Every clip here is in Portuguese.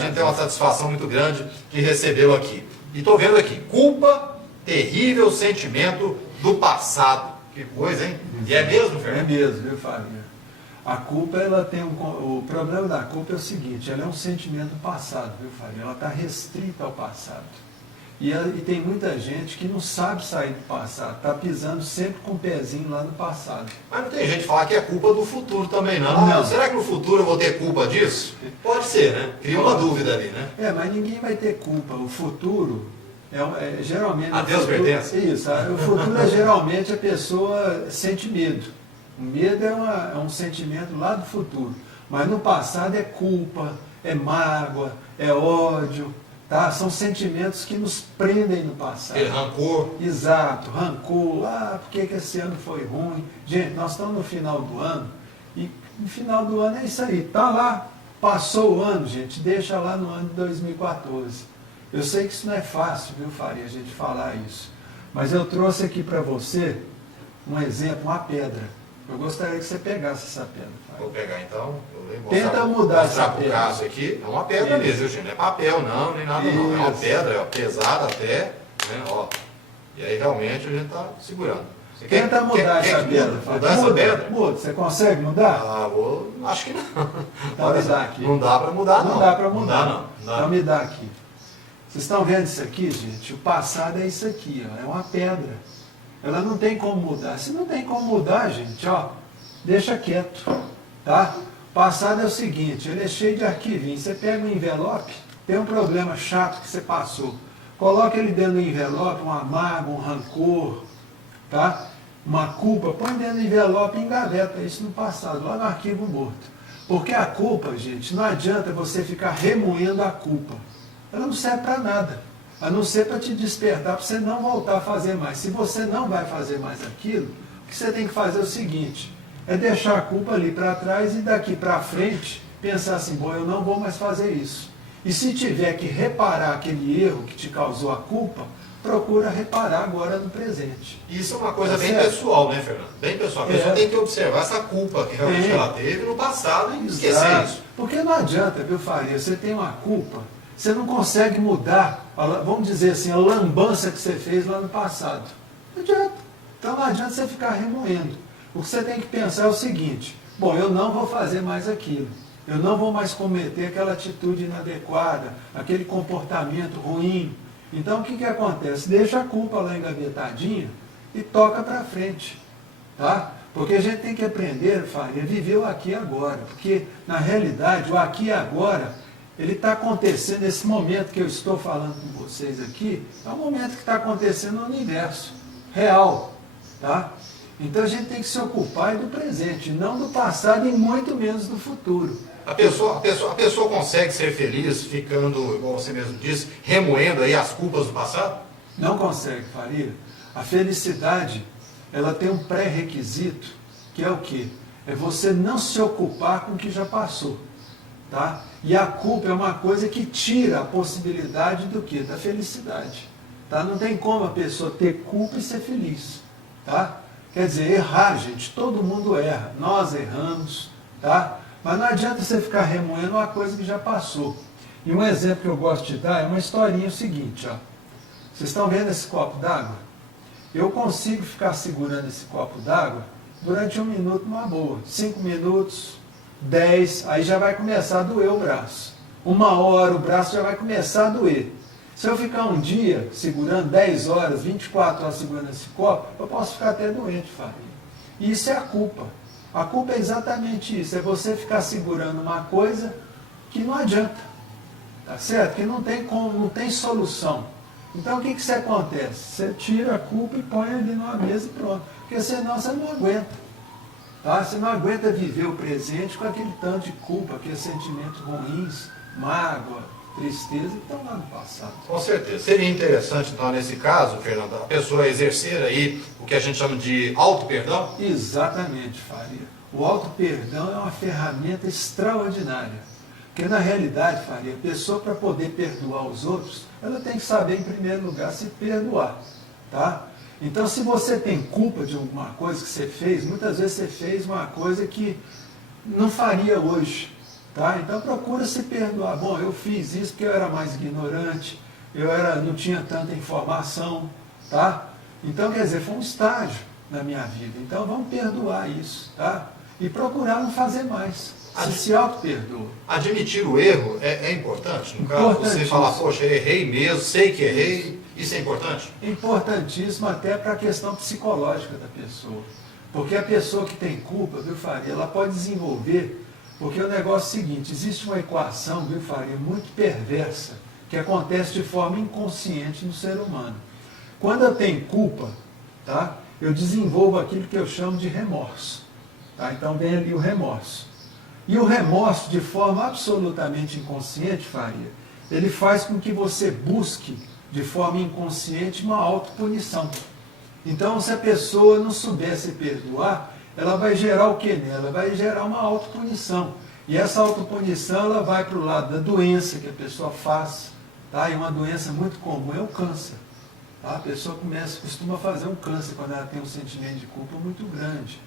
gente tem uma satisfação muito grande de recebê-lo aqui. E estou vendo aqui, culpa, terrível sentimento do passado. Que coisa, hein? E é mesmo, Fernando? É mesmo, viu, Faria? A culpa, ela tem o problema da culpa é o seguinte, ela é um sentimento do passado, viu, Faria? Ela está restrita ao passado. E tem muita gente que não sabe sair do passado, está pisando sempre com o pezinho lá no passado. Mas não tem gente que fala que é culpa do futuro também, não. Não. Será que no futuro eu vou ter culpa disso? Pode ser, né? Cria uma dúvida ali, né? Mas ninguém vai ter culpa. O futuro geralmente... A Deus pertence? Isso, o futuro geralmente a pessoa sente medo. O medo é um sentimento lá do futuro. Mas no passado é culpa, é mágoa, é ódio. Tá? São sentimentos que nos prendem no passado. Aquele rancor. Exato, rancor. Por que esse ano foi ruim? Gente, nós estamos no final do ano e no final do ano é isso aí. Tá lá, passou o ano, gente, deixa lá no ano de 2014. Eu sei que isso não é fácil, viu, Faria, a gente falar isso. Mas eu trouxe aqui para você um exemplo, uma pedra. Eu gostaria que você pegasse essa pedra. Faria. Vou pegar então. Tenta mudar essa pedra. Mostrar caso aqui. É uma pedra mesmo, viu, gente? Não é papel não, nem nada não. É uma pedra, pesada até. Né? Ó. E aí realmente a gente está segurando. Tenta mudar essa pedra. Mudar essa pedra? Muda. Você consegue mudar? Acho que não. Então me dá aqui. Não dá para mudar não. Não dá para mudar. Não. Então me dá aqui. Vocês estão vendo isso aqui, gente? O passado é isso aqui, ó. É uma pedra. Ela não tem como mudar. Se não tem como mudar, gente, ó, deixa quieto, tá? O passado é o seguinte, ele é cheio de arquivinhos. Você pega um envelope, tem um problema chato que você passou. Coloca ele dentro do envelope, uma mágoa, um rancor, tá? Uma culpa, põe dentro do envelope e engaveta isso no passado, lá no arquivo morto. Porque a culpa, gente, não adianta você ficar remoendo a culpa. Ela não serve para nada, a não ser para te despertar, para você não voltar a fazer mais. Se você não vai fazer mais aquilo, o que você tem que fazer é o seguinte, é deixar a culpa ali para trás e daqui para frente pensar assim, bom, eu não vou mais fazer isso. E se tiver que reparar aquele erro que te causou a culpa, procura reparar agora no presente. Isso é uma coisa bem pessoal, né, Fernando? Bem pessoal. A pessoa tem que observar essa culpa que realmente ela teve no passado e esquecer isso. Porque não adianta, viu, Faria? Você tem uma culpa, você não consegue mudar, vamos dizer assim, a lambança que você fez lá no passado. Não adianta. Então não adianta você ficar remoendo. O que você tem que pensar é o seguinte, bom, eu não vou fazer mais aquilo. Eu não vou mais cometer aquela atitude inadequada, aquele comportamento ruim. Então o que acontece? Deixa a culpa lá engavetadinha e toca para frente. Tá? Porque a gente tem que aprender, Faria, a viver o aqui e agora. Porque, na realidade, o aqui e agora, ele está acontecendo, esse momento que eu estou falando com vocês aqui, é um momento que está acontecendo no universo real. Tá? Então a gente tem que se ocupar do presente, não do passado e muito menos do futuro. A pessoa consegue ser feliz ficando, igual você mesmo disse, remoendo aí as culpas do passado? Não consegue, Faria. A felicidade, ela tem um pré-requisito, que é o quê? É você não se ocupar com o que já passou. Tá? E a culpa é uma coisa que tira a possibilidade do quê? Da felicidade. Tá? Não tem como a pessoa ter culpa e ser feliz. Tá? Quer dizer, errar, gente, todo mundo erra. Nós erramos, tá? Mas não adianta você ficar remoendo uma coisa que já passou. E um exemplo que eu gosto de dar é uma historinha seguinte, ó. Vocês estão vendo esse copo d'água? Eu consigo ficar segurando esse copo d'água durante 1 minuto numa boa. 5 minutos, 10, aí já vai começar a doer o braço. 1 hora o braço já vai começar a doer. Se eu ficar um dia segurando 10 horas, 24 horas segurando esse copo, eu posso ficar até doente, Faria. E isso é a culpa. A culpa é exatamente isso, é você ficar segurando uma coisa que não adianta, tá certo? Que não tem como, não tem solução. Então o que que acontece? Você tira a culpa e põe ali numa mesa e pronto, porque senão você não aguenta, tá? Você não aguenta viver o presente com aquele tanto de culpa, aqueles sentimentos ruins, mágoa, tristeza, que estão lá no passado. Com certeza. Seria interessante, então, nesse caso, Fernando, a pessoa exercer aí o que a gente chama de auto-perdão? Exatamente, Faria. O auto-perdão é uma ferramenta extraordinária. Porque, na realidade, Faria, a pessoa, para poder perdoar os outros, ela tem que saber, em primeiro lugar, se perdoar. Tá? Então, se você tem culpa de alguma coisa que você fez, muitas vezes você fez uma coisa que não faria hoje. Tá? Então procura se perdoar. Bom, eu fiz isso porque eu era mais ignorante, não tinha tanta informação, tá? Então, quer dizer, foi um estágio na minha vida. Então vamos perdoar isso, tá? E procurar não fazer mais. Se auto-perdoa. Admitir o erro é importante? No caso, você falar, poxa, errei mesmo, sei que errei, isso é importante? Importantíssimo até para a questão psicológica da pessoa. Porque a pessoa que tem culpa, viu, Faria, ela pode desenvolver, porque o negócio é o seguinte, existe uma equação, viu, Faria, muito perversa, que acontece de forma inconsciente no ser humano. Quando eu tenho culpa, tá, eu desenvolvo aquilo que eu chamo de remorso. Tá? Então vem ali o remorso. E o remorso, de forma absolutamente inconsciente, Faria, ele faz com que você busque, de forma inconsciente, uma autopunição. Então, se a pessoa não souber se perdoar, ela vai gerar o que nela? Vai gerar uma autopunição. E essa autopunição, ela vai para o lado da doença que a pessoa faz. Tá? E uma doença muito comum é o câncer. Tá? A pessoa costuma fazer um câncer quando ela tem um sentimento de culpa muito grande.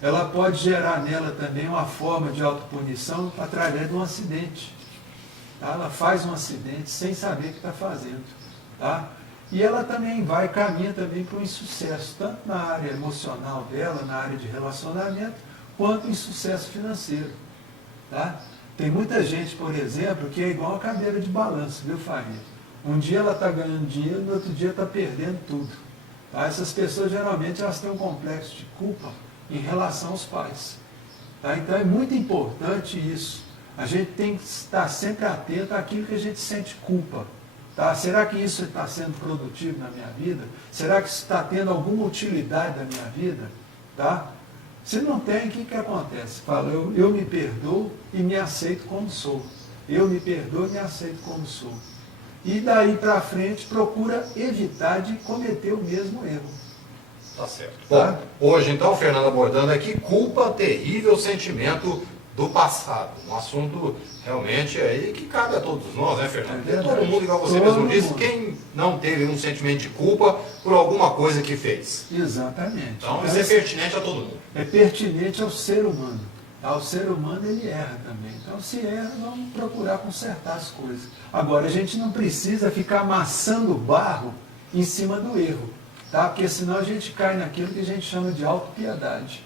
Ela pode gerar nela também uma forma de autopunição através de um acidente. Tá? Ela faz um acidente sem saber o que está fazendo. Tá? E ela também caminha também para o insucesso, tanto na área emocional dela, na área de relacionamento, quanto insucesso financeiro. Tá? Tem muita gente, por exemplo, que é igual a cadeira de balanço, viu, Faria? Um dia ela está ganhando dinheiro, no outro dia está perdendo tudo. Tá? Essas pessoas, geralmente, elas têm um complexo de culpa em relação aos pais. Tá? Então, é muito importante isso. A gente tem que estar sempre atento àquilo que a gente sente culpa. Tá? Será que isso está sendo produtivo na minha vida? Será que isso está tendo alguma utilidade na minha vida? Tá? Se não tem, o que acontece? Fala, eu me perdoo e me aceito como sou. Eu me perdoo e me aceito como sou. E daí para frente, procura evitar de cometer o mesmo erro. Tá certo. Bom, hoje então, Fernando, abordando aqui, culpa, terrível sentimento do passado. Um assunto realmente aí que cabe a todos nós, né, Fernando? É todo mundo, igual você mesmo disse, quem não teve um sentimento de culpa por alguma coisa que fez. Exatamente. Então isso é pertinente a todo mundo. É pertinente ao ser humano. Tá? O ser humano, ele erra também. Então, se erra, vamos procurar consertar as coisas. Agora, a gente não precisa ficar amassando barro em cima do erro. Tá? Porque senão a gente cai naquilo que a gente chama de autopiedade.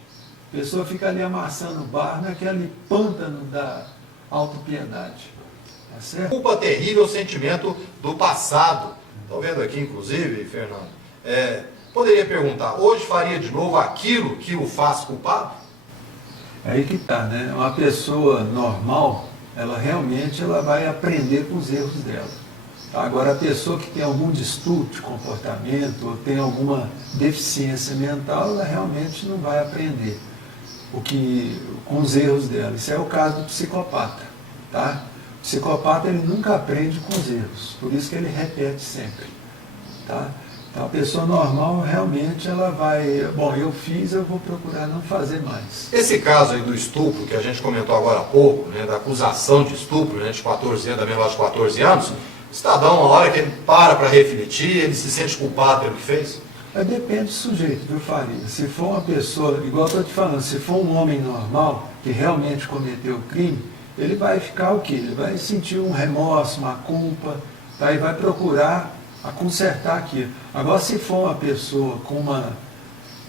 A pessoa fica ali amassando barro naquele pântano da autopiedade. Tá certo? Culpa, terrível sentimento do passado. Estou vendo aqui, inclusive, Fernando, poderia perguntar, hoje faria de novo aquilo que o faz culpado? É aí que está, né? Uma pessoa normal, ela realmente vai aprender com os erros dela. Agora, a pessoa que tem algum distúrbio de comportamento ou tem alguma deficiência mental, ela realmente não vai aprender com os erros dela. Isso é o caso do psicopata. Tá? O psicopata, ele nunca aprende com os erros, por isso que ele repete sempre. Tá? Então, a pessoa normal, realmente, ela vai... Bom, eu fiz, eu vou procurar não fazer mais. Esse caso aí do estupro, que a gente comentou agora há pouco, né, da acusação de estupro, né, de 14 anos, da menor de 14 anos, o cidadão, uma hora que ele para refletir, ele se sente culpado pelo que fez? Depende do sujeito, viu, Faria? Se for uma pessoa, igual eu estou te falando, se for um homem normal, que realmente cometeu o crime, ele vai ficar o quê? Ele vai sentir um remorso, uma culpa, tá? E vai procurar consertar aquilo. Agora, se for uma pessoa com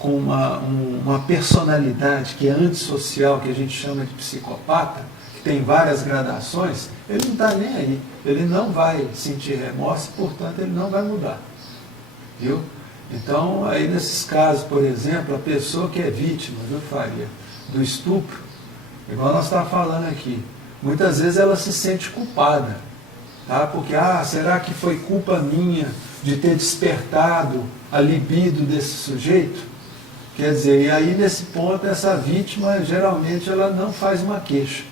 uma personalidade que é antissocial, que a gente chama de psicopata, que tem várias gradações, ele não está nem aí. Ele não vai sentir remorso, portanto, ele não vai mudar. Viu? Então, aí nesses casos, por exemplo, a pessoa que é vítima, viu, Faria, do estupro, igual nós estávamos falando aqui, muitas vezes ela se sente culpada. Tá? Porque, será que foi culpa minha de ter despertado a libido desse sujeito? Quer dizer, e aí nesse ponto, essa vítima, geralmente, ela não faz uma queixa.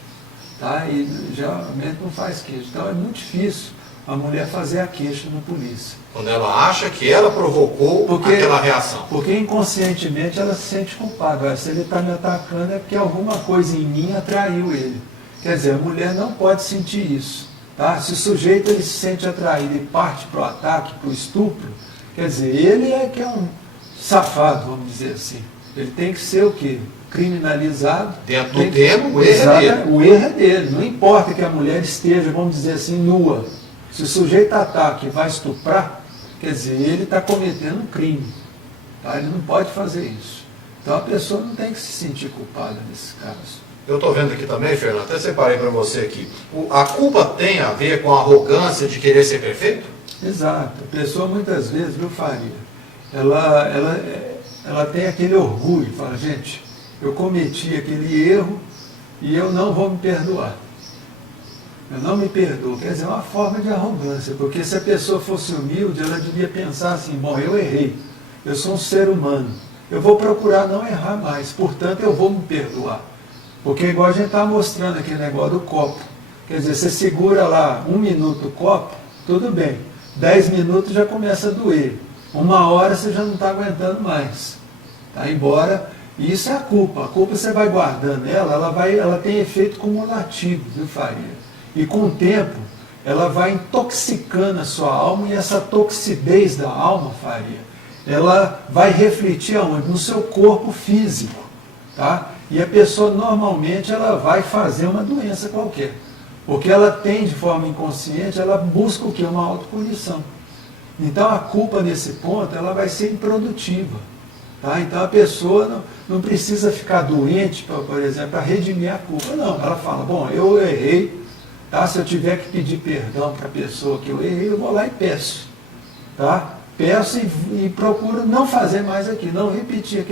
Tá? E geralmente não faz queixa. Então é muito difícil a mulher fazer a queixa na polícia. Quando ela acha que ela provocou aquela reação. Porque inconscientemente ela se sente culpada. Se ele está me atacando é porque alguma coisa em mim atraiu ele. Quer dizer, a mulher não pode sentir isso. Tá? Se o sujeito ele se sente atraído e parte para o ataque, para o estupro, quer dizer, ele é que é um safado, vamos dizer assim. Ele tem que ser o quê? criminalizado. Dentro do termo, o erro é dele. O erro é dele. Não importa que a mulher esteja, vamos dizer assim, nua. Se o sujeito ataca e vai estuprar, quer dizer, ele está cometendo um crime. Tá? Ele não pode fazer isso. Então a pessoa não tem que se sentir culpada nesse caso. Eu estou vendo aqui também, Fernando, até separei para você aqui. A culpa tem a ver com a arrogância de querer ser perfeito? Exato. A pessoa muitas vezes, viu, Faria? Ela tem aquele orgulho, fala, gente, eu cometi aquele erro e eu não vou me perdoar. Eu não me perdoo. Quer dizer, é uma forma de arrogância, porque se a pessoa fosse humilde, ela devia pensar assim, bom, eu errei, eu sou um ser humano, eu vou procurar não errar mais, portanto eu vou me perdoar. Porque igual a gente está mostrando aquele negócio do copo. Quer dizer, você segura lá 1 minuto o copo, tudo bem. 10 minutos já começa a doer. 1 hora você já não está aguentando mais. Tá? Embora, isso é a culpa. A culpa você vai guardando ela tem efeito cumulativo, viu, Faria? E com o tempo, ela vai intoxicando a sua alma, e essa toxidez da alma, Faria, ela vai refletir aonde? No seu corpo físico. Tá? E a pessoa normalmente ela vai fazer uma doença qualquer. Porque ela tem de forma inconsciente, ela busca o que? Uma autopunição. Então a culpa nesse ponto, ela vai ser improdutiva. Tá? Então a pessoa não precisa ficar doente, por exemplo, para redimir a culpa. Não, ela fala, bom, eu errei, tá? Se eu tiver que pedir perdão para a pessoa que eu errei, eu vou lá e peço. Tá? Peço e procuro não fazer mais aquilo, não repetir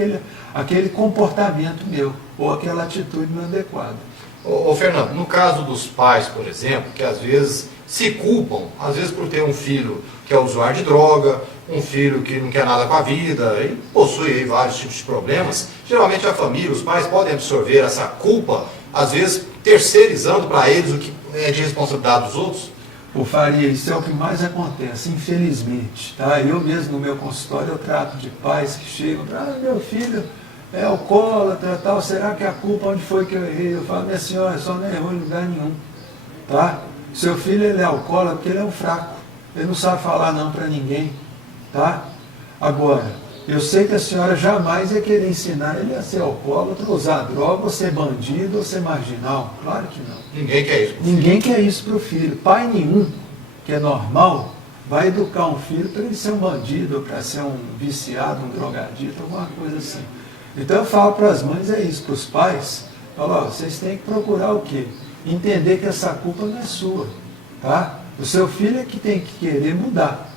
aquele comportamento meu, ou aquela atitude inadequada. Ô Fernando, no caso dos pais, por exemplo, que às vezes se culpam, às vezes por ter um filho que é usuário de droga, um filho que não quer nada com a vida, e possui aí vários tipos de problemas, geralmente a família, os pais podem absorver essa culpa, às vezes terceirizando para eles o que é de responsabilidade dos outros. Ô Faria, isso é o que mais acontece, infelizmente. Tá? Eu mesmo no meu consultório eu trato de pais que chegam para meu filho é alcoólatra, tal, será que a culpa onde foi que eu errei? Eu falo, minha senhora, só não errou em lugar nenhum. Tá? Seu filho ele é alcoólatra porque ele é um fraco. Ele não sabe falar não para ninguém. Tá? Agora, eu sei que a senhora jamais ia querer ensinar ele a ser alcoólatra, usar droga, ou ser bandido, ou ser marginal. Claro que não. Ninguém quer isso. Ninguém quer isso para o filho. Pai nenhum, que é normal, vai educar um filho para ele ser um bandido, ou para ser um viciado, um drogadito, alguma coisa assim. Então eu falo para as mães, é isso, para os pais, falo, ó, vocês têm que procurar o quê? Entender que essa culpa não é sua. Tá? O seu filho é que tem que querer mudar.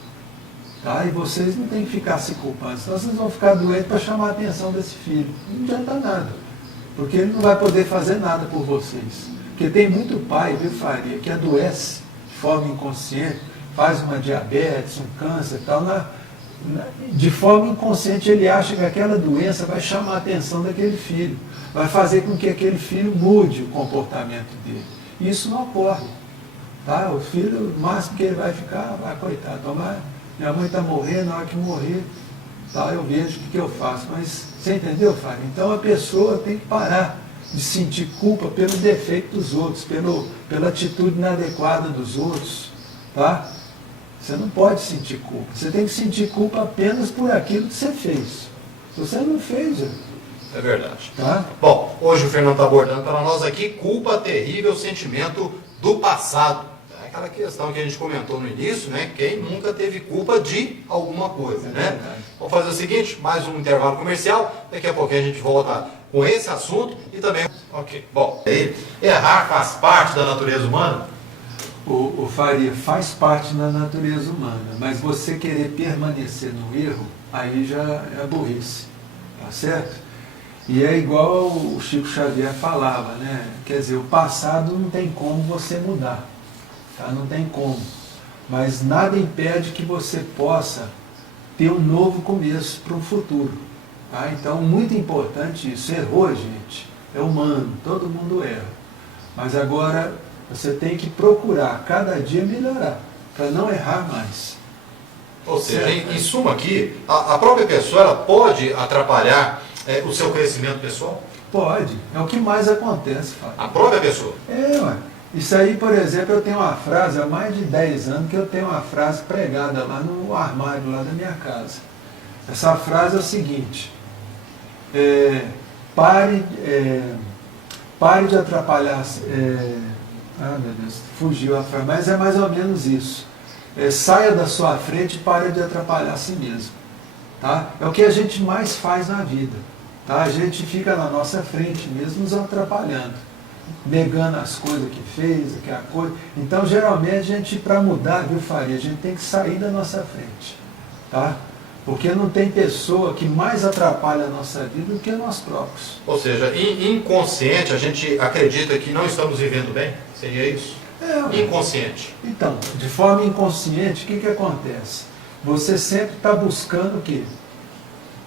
Tá? E vocês não têm que ficar se culpando, senão vocês vão ficar doentes para chamar a atenção desse filho. Não adianta nada, porque ele não vai poder fazer nada por vocês. Porque tem muito pai, viu, Faria, que adoece de forma inconsciente, faz uma diabetes, um câncer e tal, de forma inconsciente ele acha que aquela doença vai chamar a atenção daquele filho, vai fazer com que aquele filho mude o comportamento dele. E isso não ocorre. Tá? O filho, o máximo que ele vai ficar, vai, coitado, tomar. Minha mãe está morrendo, na hora que morrer, tá, eu vejo o que eu faço. Mas você entendeu, Fábio? Então a pessoa tem que parar de sentir culpa pelo defeito dos outros, pela atitude inadequada dos outros. Tá? Você não pode sentir culpa. Você tem que sentir culpa apenas por aquilo que você fez. Se você não fez, é verdade. Tá? Bom, hoje o Fernando está abordando para nós aqui culpa, terrível sentimento do passado. Aquela questão que a gente comentou no início, né? Quem nunca teve culpa de alguma coisa, né? Vamos fazer o seguinte, mais um intervalo comercial, daqui a pouquinho a gente volta com esse assunto e também... Ok, bom, errar faz parte da natureza humana? O Faria, faz parte da natureza humana, mas você querer permanecer no erro, aí já é burrice, tá certo? E é igual o Chico Xavier falava, né? Quer dizer, o passado não tem como você mudar. Tá? Não tem como, mas nada impede que você possa ter um novo começo para o futuro. Tá? Então, muito importante isso. Errou, gente, é humano, todo mundo erra. Mas agora você tem que procurar cada dia melhorar, para não errar mais. Ou seja, em suma aqui, a própria pessoa ela pode atrapalhar o seu crescimento pessoal? Pode, é o que mais acontece, Fábio. A própria pessoa? Ué. Isso aí, por exemplo, eu tenho uma frase, há mais de 10 anos que eu tenho uma frase pregada lá no armário lá da minha casa. Essa frase é o seguinte, pare de atrapalhar. Meu Deus, fugiu a frase, mas é mais ou menos isso. Saia da sua frente e pare de atrapalhar a si mesmo. Tá? É o que a gente mais faz na vida. Tá? A gente fica na nossa frente mesmo nos atrapalhando, negando as coisas que fez, que a coisa. Então, geralmente, a gente, para mudar, viu, Faria, a gente tem que sair da nossa frente. Tá? Porque não tem pessoa que mais atrapalha a nossa vida do que nós próprios. Ou seja, inconsciente, a gente acredita que não estamos vivendo bem? Seria isso? Inconsciente. Então, de forma inconsciente, o que acontece? Você sempre está buscando o quê?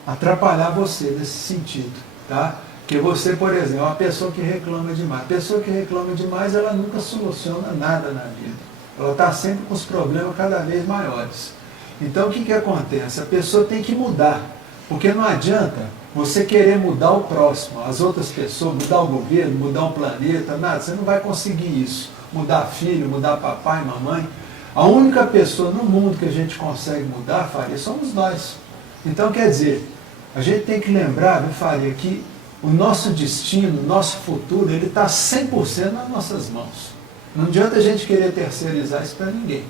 Atrapalhar você nesse sentido. Tá? Porque você, por exemplo, é uma pessoa que reclama demais. A pessoa que reclama demais, ela nunca soluciona nada na vida. Ela está sempre com os problemas cada vez maiores. Então, o que acontece? A pessoa tem que mudar, porque não adianta você querer mudar o próximo, as outras pessoas, mudar o governo, mudar o planeta, nada, você não vai conseguir isso. Mudar filho, mudar papai, mamãe. A única pessoa no mundo que a gente consegue mudar, Faria, somos nós. Então, quer dizer, a gente tem que lembrar, viu, Faria, que o nosso destino, o nosso futuro, ele está 100% nas nossas mãos. Não adianta a gente querer terceirizar isso para ninguém.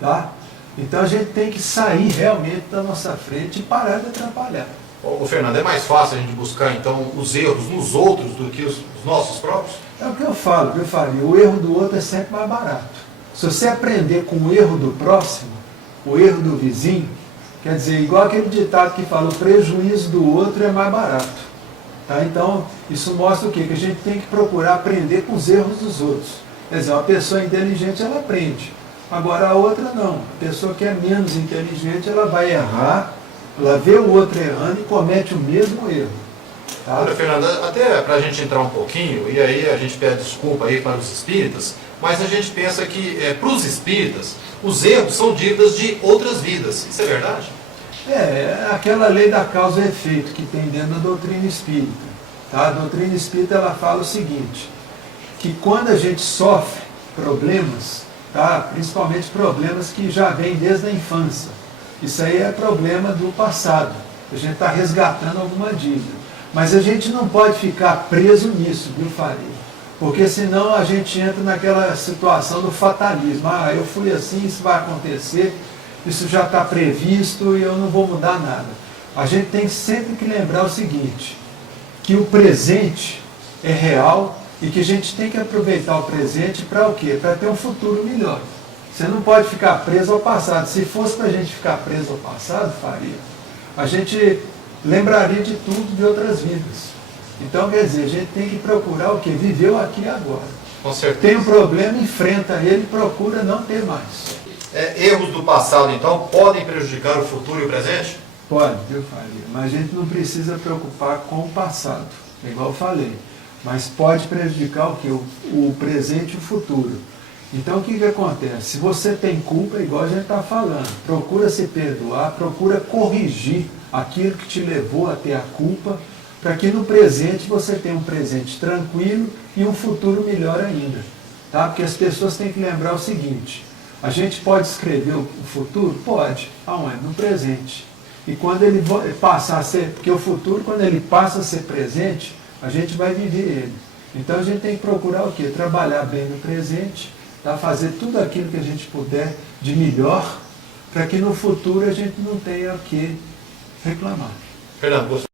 Tá? Então a gente tem que sair realmente da nossa frente e parar de atrapalhar. Ô Fernando, é mais fácil a gente buscar então os erros nos outros do que os nossos próprios? É o que eu falo, viu, Faria? O erro do outro é sempre mais barato. Se você aprender com o erro do próximo, o erro do vizinho, quer dizer, igual aquele ditado que fala, o prejuízo do outro é mais barato. Tá? Então, isso mostra o quê? Que a gente tem que procurar aprender com os erros dos outros. Quer dizer, uma pessoa inteligente, ela aprende. Agora a outra não. A pessoa que é menos inteligente, ela vai errar, ela vê o outro errando e comete o mesmo erro. Tá? Olha, Fernando, até para a gente entrar um pouquinho, e aí a gente pede desculpa aí para os espíritas, mas a gente pensa que para os espíritas, os erros são dívidas de outras vidas. Isso é verdade? É aquela lei da causa e efeito que tem dentro da doutrina espírita. Tá? A doutrina espírita ela fala o seguinte, que quando a gente sofre problemas, tá? Principalmente problemas que já vêm desde a infância. Isso aí é problema do passado. A gente está resgatando alguma dívida. Mas a gente não pode ficar preso nisso, viu, Faria? Porque senão a gente entra naquela situação do fatalismo. Ah, eu fui assim, isso vai acontecer, isso já está previsto e eu não vou mudar nada. A gente tem sempre que lembrar o seguinte, que o presente é real, e que a gente tem que aproveitar o presente para o quê? Para ter um futuro melhor. Você não pode ficar preso ao passado. Se fosse para a gente ficar preso ao passado, Faria, a gente lembraria de tudo de outras vidas. Então, quer dizer, a gente tem que procurar o quê? Viver o aqui e agora. Com certeza. Tem um problema, enfrenta ele e procura não ter mais. Erros do passado, então, podem prejudicar o futuro e o presente? Pode, viu, Faria? Mas a gente não precisa preocupar com o passado, igual eu falei. Mas pode prejudicar o quê? O presente e o futuro. Então o que acontece? Se você tem culpa, igual a gente está falando, procura se perdoar, procura corrigir aquilo que te levou a ter a culpa, para que no presente você tenha um presente tranquilo e um futuro melhor ainda. Tá? Porque as pessoas têm que lembrar o seguinte, a gente pode escrever o futuro? Pode. Aonde? No presente. E quando ele passar a ser, porque o futuro, quando ele passa a ser presente, a gente vai viver ele. Então a gente tem que procurar o quê? Trabalhar bem no presente, tá? Fazer tudo aquilo que a gente puder de melhor, para que no futuro a gente não tenha o que reclamar. Fernando,